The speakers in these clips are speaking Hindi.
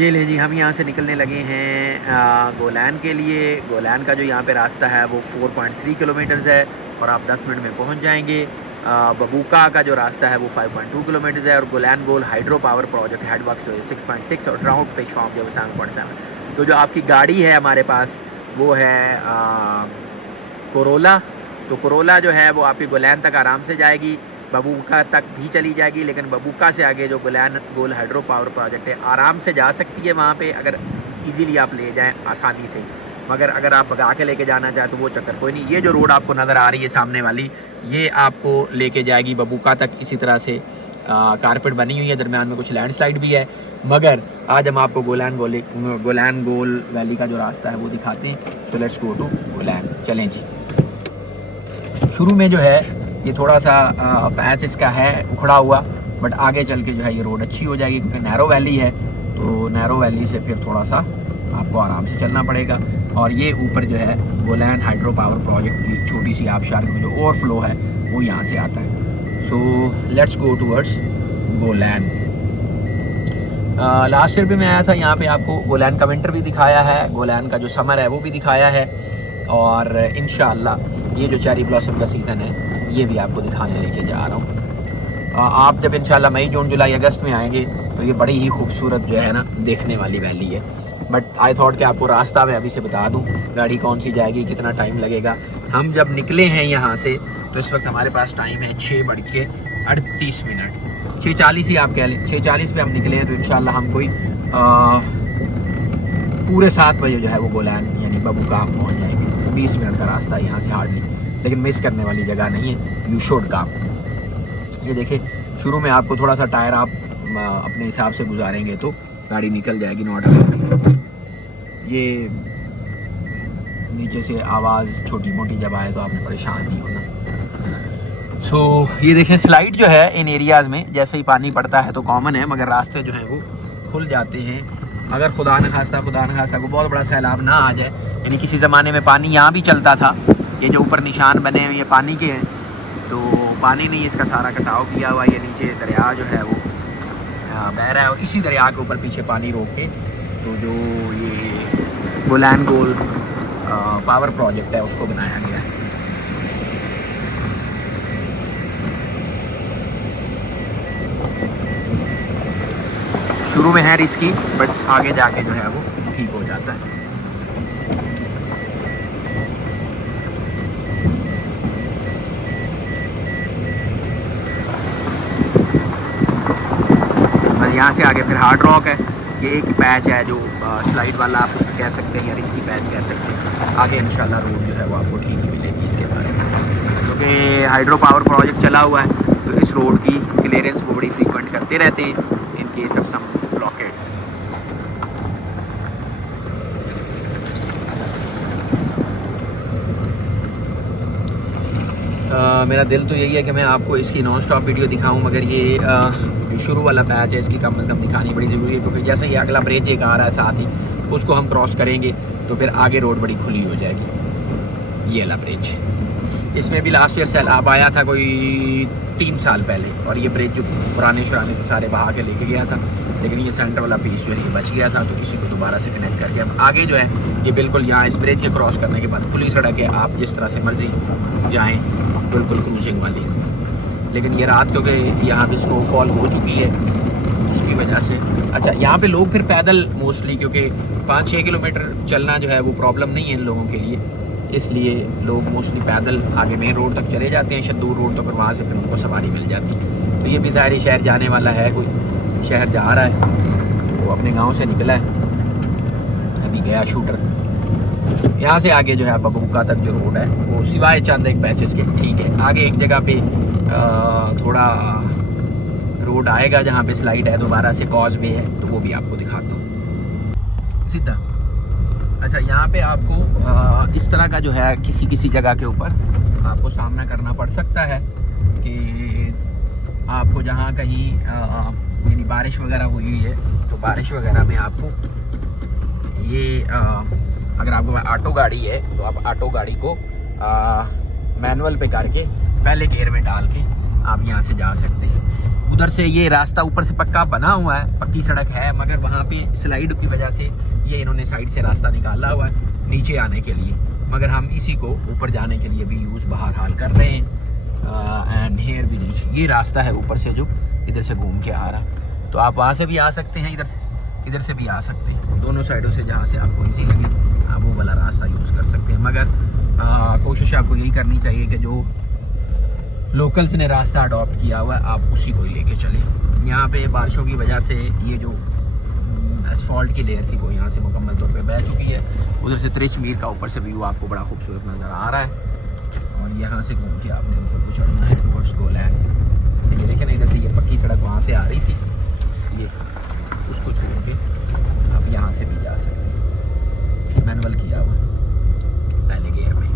ये ले जी, हम यहाँ से निकलने लगे हैं गोलैन के लिए। गोलैन का जो यहाँ पे रास्ता है वो 4.3 किलोमीटर्स है और आप 10 मिनट में पहुँच जाएंगे। बबूका का जो रास्ता है वो 5.2 किलोमीटर्स है और गोलैन गोल हाइड्रो पावर प्रोजेक्ट हेडवर्क्स जो है 6.6 और ट्राउट फिश फार्म जो है 7.7। तो जो आपकी गाड़ी है हमारे पास वो है कोरोला। तो कोरोला जो है वो आपकी गोलैन तक आराम से जाएगी, बबूका तक भी चली जाएगी, लेकिन बबूका से आगे जो गोलैन गोल हाइड्रो पावर प्रोजेक्ट है आराम से जा सकती है वहाँ पे, अगर इजीली आप ले जाएं आसानी से। मगर अगर आप भगा के लेके जाना चाहें तो वो चक्कर कोई नहीं। ये जो रोड आपको नज़र आ रही है सामने वाली, ये आपको लेके जाएगी बबूका तक। इसी तरह से कारपेट बनी हुई है, दरम्यान में कुछ लैंडस्लाइड भी है। मगर आज हम आपको गोलैन गोल वैली का जो रास्ता है वो दिखाते हैं। सो लेट्स गो टू गोलैन, चलें जी। शुरू में जो है ये थोड़ा सा पैच इसका है उखड़ा हुआ, बट आगे चल के जो है ये रोड अच्छी हो जाएगी क्योंकि नैरो वैली है। तो नैरो वैली से फिर थोड़ा सा आपको आराम से चलना पड़ेगा। और ये ऊपर जो है गोलैन हाइड्रो पावर प्रोजेक्ट की छोटी सी आबशार में जो ओवरफ्लो है वो यहाँ से आता है। So let's go towards Golen. Last year भी मैं आया था यहाँ पे, आपको गोलैन का विंटर भी दिखाया है, गोलैन का जो समर है वो भी दिखाया है। और इंशाल्लाह ये जो चेरी ब्लॉसम का सीज़न है ये भी आपको दिखाने लेके जा रहा हूँ। आप जब इंशाल्लाह मई जून जुलाई अगस्त में आएंगे तो ये बड़ी ही खूबसूरत जो है ना देखने वाली वैली है। बट आई थॉट कि आपको रास्ता मैं अभी से बता दूं, गाड़ी कौन सी जाएगी, कितना टाइम लगेगा। हम जब निकले हैं यहाँ से तो इस वक्त हमारे पास टाइम है 6:38 मिनट, 6:40 ही आप कह लें। 6:40 पे हम निकले हैं तो इंशाल्लाह हम कोई पूरे 7 बजे जो है वो गोलैन यानी बबूका हम पहुँच जाएंगे। 20 मिनट का रास्ता है यहाँ से हार्डली, लेकिन मिस करने वाली जगह नहीं है, यू शुड कम। ये देखिए शुरू में आपको थोड़ा सा टायर आप अपने हिसाब से गुजारेंगे तो गाड़ी निकल जाएगी, नॉट अ। ये नीचे से आवाज़ छोटी मोटी जब आए तो आपने परेशान नहीं होना। सो ये देखें स्लाइड जो है इन एरियाज़ में जैसे ही पानी पड़ता है तो कॉमन है, मगर रास्ते जो हैं वो खुल जाते हैं। अगर खुदा न खास्ता को बहुत बड़ा सैलाब ना आ जाए, यानी किसी ज़माने में पानी यहाँ भी चलता था, ये जो ऊपर निशान बने हुए ये पानी के हैं, तो पानी ने इसका सारा कटाव किया हुआ। ये नीचे दरिया जो है वो बह रहा है और इसी दरिया के ऊपर पीछे पानी रोक के तो जो ये गोलैन गोल पावर प्रोजेक्ट है उसको बनाया गया है। शुरू में है रिस्की, बट आगे जाके जो है वो ठीक हो जाता है। यहाँ से आगे फिर हार्ड रॉक है, ये एक ही पैच है जो स्लाइड वाला आप उसको कह सकते हैं या रिस्की पैच कह सकते हैं। आगे इंशाल्लाह रोड जो है वो आपको ठीक ही मिलेगी इसके बारे में, क्योंकि हाइड्रो पावर प्रोजेक्ट चला हुआ है तो इस रोड की क्लियरेंस वो बड़ी फ्रीक्वेंट करते रहते हैं in case of some blockade. मेरा दिल तो यही है कि मैं आपको इसकी नॉन स्टॉप वीडियो दिखाऊं, मगर ये जो शुरू वाला पैच है इसकी कम से कम दिखानी बड़ी ज़रूरी है, क्योंकि जैसे ही अगला ब्रिज एक आ रहा है साथ ही उसको हम क्रॉस करेंगे तो फिर आगे रोड बड़ी खुली हो जाएगी। ये वाला ब्रिज, इसमें भी लास्ट ईयर सैलाब आया था कोई 3 साल पहले, और ये ब्रिज जो पुराने तो सारे बहा के लेके गया था, लेकिन ये सेंटर वाला पीस जो है ये बच गया था, तो इसी को दोबारा से कनेक्ट करके अब आगे जो है ये बिल्कुल यहाँ इस ब्रिज के क्रॉस करने के बाद खुली सड़क है, आप जिस तरह से मर्जी जाएँ, बिल्कुल क्रूजिंग वाली। लेकिन ये रात क्योंकि यहाँ पे स्नोफॉल हो चुकी है उसकी वजह से, अच्छा यहाँ पे लोग फिर पैदल मोस्टली, क्योंकि 5-6 किलोमीटर चलना जो है वो प्रॉब्लम नहीं है इन लोगों के लिए, इसलिए लोग मोस्टली पैदल आगे मेन रोड तक चले जाते हैं, शद्दूर रोड, तो फिर वहाँ से फिर उनको सवारी मिल जाती है। तो ये भी ज़ाहिर शहर जाने वाला है, कोई शहर जा रहा है तो अपने गाँव से निकला है, अभी गया शूटर। यहाँ से आगे जो है बबूका तक जो रोड है वो सिवाय चंद एक पैचेस के ठीक है। आगे एक जगह पे थोड़ा रोड आएगा जहाँ पे स्लाइड है दोबारा से, कॉज वे है, तो वो भी आपको दिखाता हूँ सीधा। अच्छा यहाँ पे आपको इस तरह का जो है किसी जगह के ऊपर आपको सामना करना पड़ सकता है कि आपको जहाँ कहीं यानी बारिश वगैरह हुई है तो बारिश वगैरह में आपको ये अगर आपको ऑटो गाड़ी है तो आप ऑटो गाड़ी को मैनुअल पे करके पहले गियर में डाल के आप यहाँ से जा सकते हैं। उधर से ये रास्ता ऊपर से पक्का बना हुआ है, पक्की सड़क है, मगर वहाँ पे स्लाइड की वजह से ये इन्होंने साइड से रास्ता निकाला हुआ है नीचे आने के लिए, मगर हम इसी को ऊपर जाने के लिए भी यूज़ बहरहाल कर रहे हैं। एंड हियर वी रीच, ये रास्ता है ऊपर से जो इधर से घूम के आ रहा, तो आप वहाँ से भी आ सकते हैं, इधर से भी आ सकते हैं, दोनों साइडों से जहाँ से आपको इजी लगे आप वो वाला रास्ता यूज़ कर सकते हैं। मगर कोशिश आपको यही करनी चाहिए कि जो लोकल्स ने रास्ता अडॉप्ट किया हुआ है आप उसी को ही लेके चलें। यहाँ पे बारिशों की वजह से ये जो एसफॉल्ट की लेयर थी वो यहाँ से मुकम्मल तौर पे बह चुकी है। उधर से त्रिच मीर का ऊपर से व्यू आपको बड़ा खूबसूरत नज़र आ रहा है और यहाँ से घूम के आपने ऊपर को चढ़ना है टुवर्ड्स गोलैंड। ये देखें ना, इधर से ये पक्की सड़क वहाँ से आ रही थी, ये उसको छोड़ के आप यहाँ से भी जा सकते हैं, मैनुअल किया हुआ पहले गेयर में।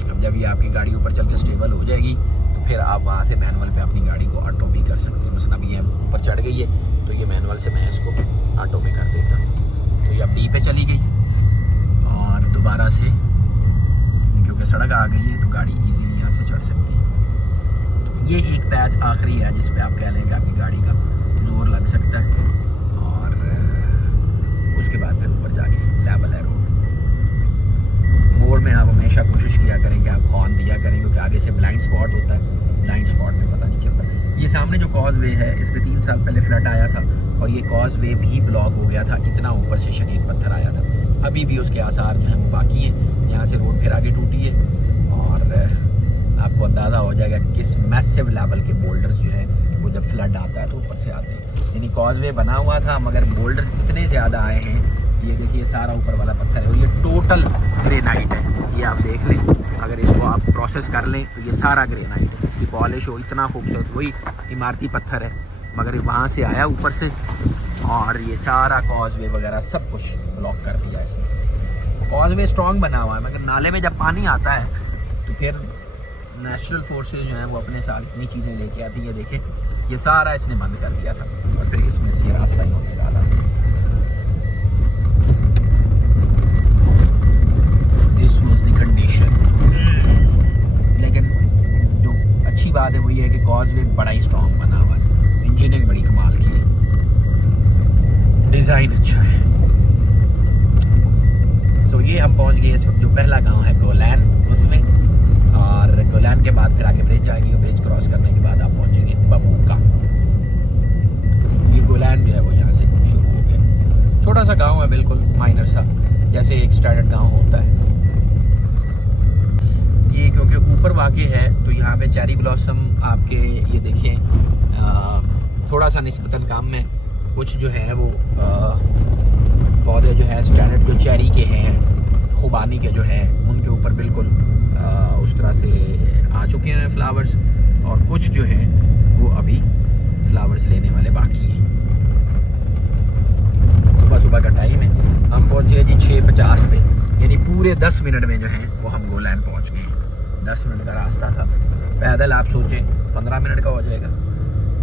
अब जब ये आपकी गाड़ी ऊपर चल के स्टेबल हो जाएगी तो फिर आप वहाँ से मैनुअल पे अपनी गाड़ी को ऑटो भी कर सकते हैं। मसलन अभी ये ऊपर चढ़ गई है तो ये मैनुअल से मैं इसको ऑटो पे कर देता हूँ, तो ये अब डी पे चली गई और दोबारा से क्योंकि सड़क आ गई है तो गाड़ी इजीली यहाँ से चढ़ सकती है। ये एक पैच आखिरी है जिस पे आप कह लें कि आपकी गाड़ी का जोर लग सकता है और उसके बाद फिर ऊपर जाके लेवल है रोड। मोड़ में आप हमेशा कोशिश किया करें कि आप हॉर्न दिया करें, क्योंकि आगे से ब्लाइंड स्पॉट होता है, ब्लाइंड स्पॉट में पता नहीं चलता। ये सामने जो कॉज वे है इस पर 3 साल पहले फ्लड आया था और ये कॉज वे भी ब्लॉक हो गया था, इतना ऊपर से शदीद पत्थर आया था। अभी भी उसके आसार जो हैं वो बाकी हैं। यहाँ से रोड फिर आगे टूटी है और आपको अंदाज़ा हो जाएगा किस मैसिव लेवल के बोल्डर्स जो है वो जब फ्लड आता है तो ऊपर से आते हैं। यानी कॉज वे बना हुआ था मगर बोल्डर्स इतने ज़्यादा आए हैं, ये देखिए सारा ऊपर वाला पत्थर है और ये टोटल ग्रेनाइट है। ये आप देख लें, अगर इसको आप प्रोसेस कर लें तो ये सारा ग्रेनाइट है, इसकी पॉलिश हो इतना खूबसूरत, वही इमारती पत्थर है मगर वहाँ से आया ऊपर से और ये सारा कॉजवे वगैरह सब कुछ ब्लॉक कर दिया इसने। कॉजवे स्ट्रॉन्ग बना हुआ है मगर नाले में जब पानी आता है तो फिर नेचुरल फोर्सेस जो हैं वो अपने साथ इतनी चीज़ें लेके आती है। देखें ये सारा इसने बंद कर दिया था और फिर इसमें से ये रास्ता ही होने डाला। This was the condition. लेकिन जो अच्छी बात है वो ये है कि कॉजवे बड़ा ही स्ट्रॉन्ग बना हुआ है, इंजीनियरिंग बड़ी कमाल की है, डिज़ाइन अच्छा है। सो ये हम पहुंच गए इस वक्त जो पहला गांव है गोलैन उसमें, और गोलैन के बाद फिर आगे ब्रिज आएगी और ब्रिज क्रॉस करने के बाद आप पहुंचेंगे बबूका। ये गोलैन जो है वो यहाँ से शुरू हो गया, छोटा सा गांव है बिल्कुल माइनर सा, जैसे एक स्टैंडर्ड गांव होता है। ये क्योंकि ऊपर वाक़ई है तो यहाँ पे चेरी ब्लॉसम आपके ये देखें थोड़ा सा निस्बतन कम है, कुछ जो है वो पौधे जो है स्टैंडर्ड जो चेरी के हैं खुबानी के जो हैं उनके ऊपर बिल्कुल उस तरह से आ चुके हैं फ्लावर्स, और कुछ जो हैं वो अभी फ्लावर्स लेने वाले बाकी हैं। सुबह सुबह का टाइम है, हम पहुँचे जी 6:50 पे, यानी पूरे 10 मिनट में जो है वो हम गोलैन पहुँच गए हैं। 10 मिनट का रास्ता था, पैदल आप सोचें 15 मिनट का हो जाएगा,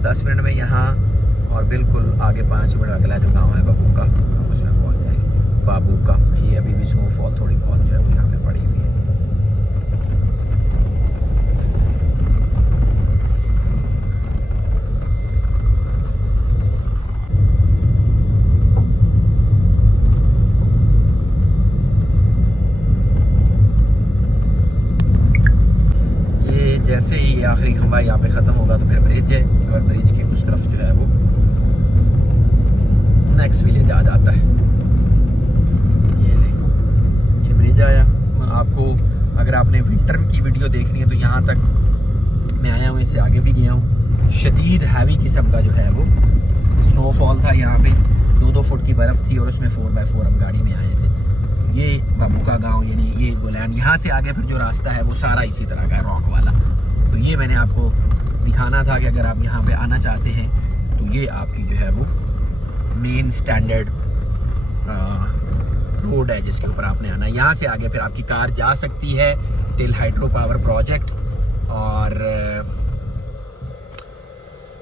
10 मिनट में यहाँ और बिल्कुल आगे 5 मिनट अगला जो गांव है बबूका हम उसमें पहुँच जाएंगे। बाबूका ये अभी भी स्नोफॉल थोड़ी बहुत जो है वो यहाँ पे पड़ी हुई है। जैसे ही आखिरी खंबा यहाँ पे ख़त्म होगा तो फिर ब्रिज है और ब्रिज के उस तरफ जो है वो नेक्स्ट विलेज आ जाता है। ये ब्रिज आया। आपको अगर आपने विंटर की वीडियो देखनी है तो यहाँ तक मैं आया हूँ, इससे आगे भी गया हूँ। शदीद हैवी किस्म का जो है वो स्नोफॉल था यहाँ पे, 2-2 फुट की बर्फ़ थी और उसमें 4x4 हम गाड़ी में आए थे। ये बबूका गांव यानी ये गोलैन, यहाँ से आगे फिर जो रास्ता है वो सारा इसी तरह का है रॉक वाला। तो ये मैंने आपको दिखाना था कि अगर आप यहाँ पे आना चाहते हैं तो ये आपकी जो है वो मेन स्टैंडर्ड रोड है जिसके ऊपर आपने आना है। यहाँ से आगे फिर आपकी कार जा सकती है टिल हाइड्रो पावर प्रोजेक्ट, और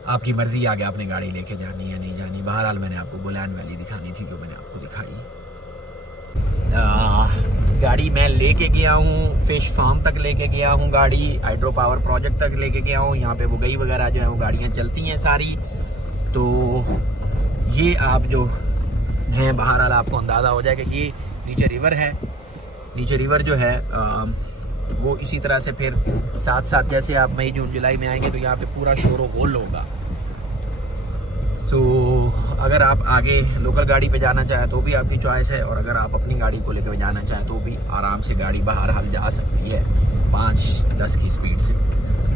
आपकी मर्जी आगे आपने गाड़ी लेके जानी या नहीं जानी। बहरहाल मैंने आपको गोलैन वैली दिखानी थी जो मैंने आपको दिखाई। गाड़ी मैं लेके गया हूँ, फिश फार्म तक लेके गया हूँ गाड़ी, हाइड्रो पावर प्रोजेक्ट तक लेके गया हूँ। यहाँ पे वो गई वगैरह जो है वो गाड़ियाँ चलती हैं सारी। तो ये आप जो हैं बहरहाल आपको अंदाज़ा हो जाएगा कि ये नीचे रिवर है। नीचे रिवर जो है वो इसी तरह से फिर साथ साथ जैसे आप मई जून जुलाई में आएंगे तो यहाँ पे पूरा शोर होल होगा। तो अगर आप आगे लोकल गाड़ी पे जाना चाहें तो भी आपकी चॉइस है, और अगर आप अपनी गाड़ी को लेकर जाना चाहें तो भी आराम से गाड़ी बहरहाल जा सकती है 5-10 की स्पीड से।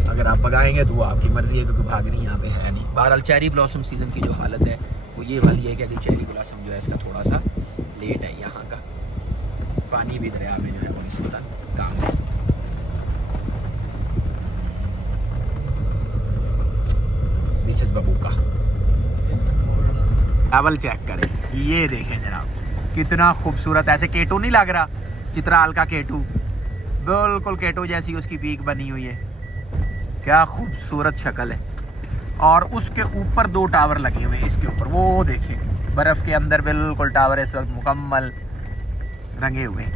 अगर आप भगाएंगे तो वो आपकी मर्जी है, क्योंकि भागनी यहाँ पे है नहीं। बहरहाल चेरी ब्लॉसम सीज़न की जो हालत है वो ये वाली है कि चेरी ब्लॉसम जो है इसका थोड़ा सा लेट है। यहाँ का पानी भी दरिया में जो है वो निस्बतन काम है। दिस इज बबूका। डबल चेक करें, ये देखें जनाब कितना खूबसूरत, ऐसे केटू नहीं लग रहा, चित्राल का केटू, बिल्कुल केटू जैसी उसकी पीक बनी हुई है। क्या खूबसूरत शक्ल है। और उसके ऊपर 2 टावर लगे हुए हैं, इसके ऊपर वो देखें बर्फ़ के अंदर बिल्कुल टावर इस वक्त मुकम्मल रंगे हुए हैं।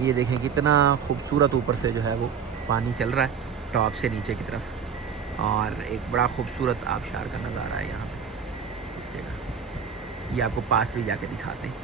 ये देखें कितना खूबसूरत ऊपर से जो है वो पानी चल रहा है टॉप से नीचे की तरफ, और एक बड़ा खूबसूरत आबशार का नज़ारा है यहाँ पे इस जगह। ये आपको पास भी जाके दिखाते हैं।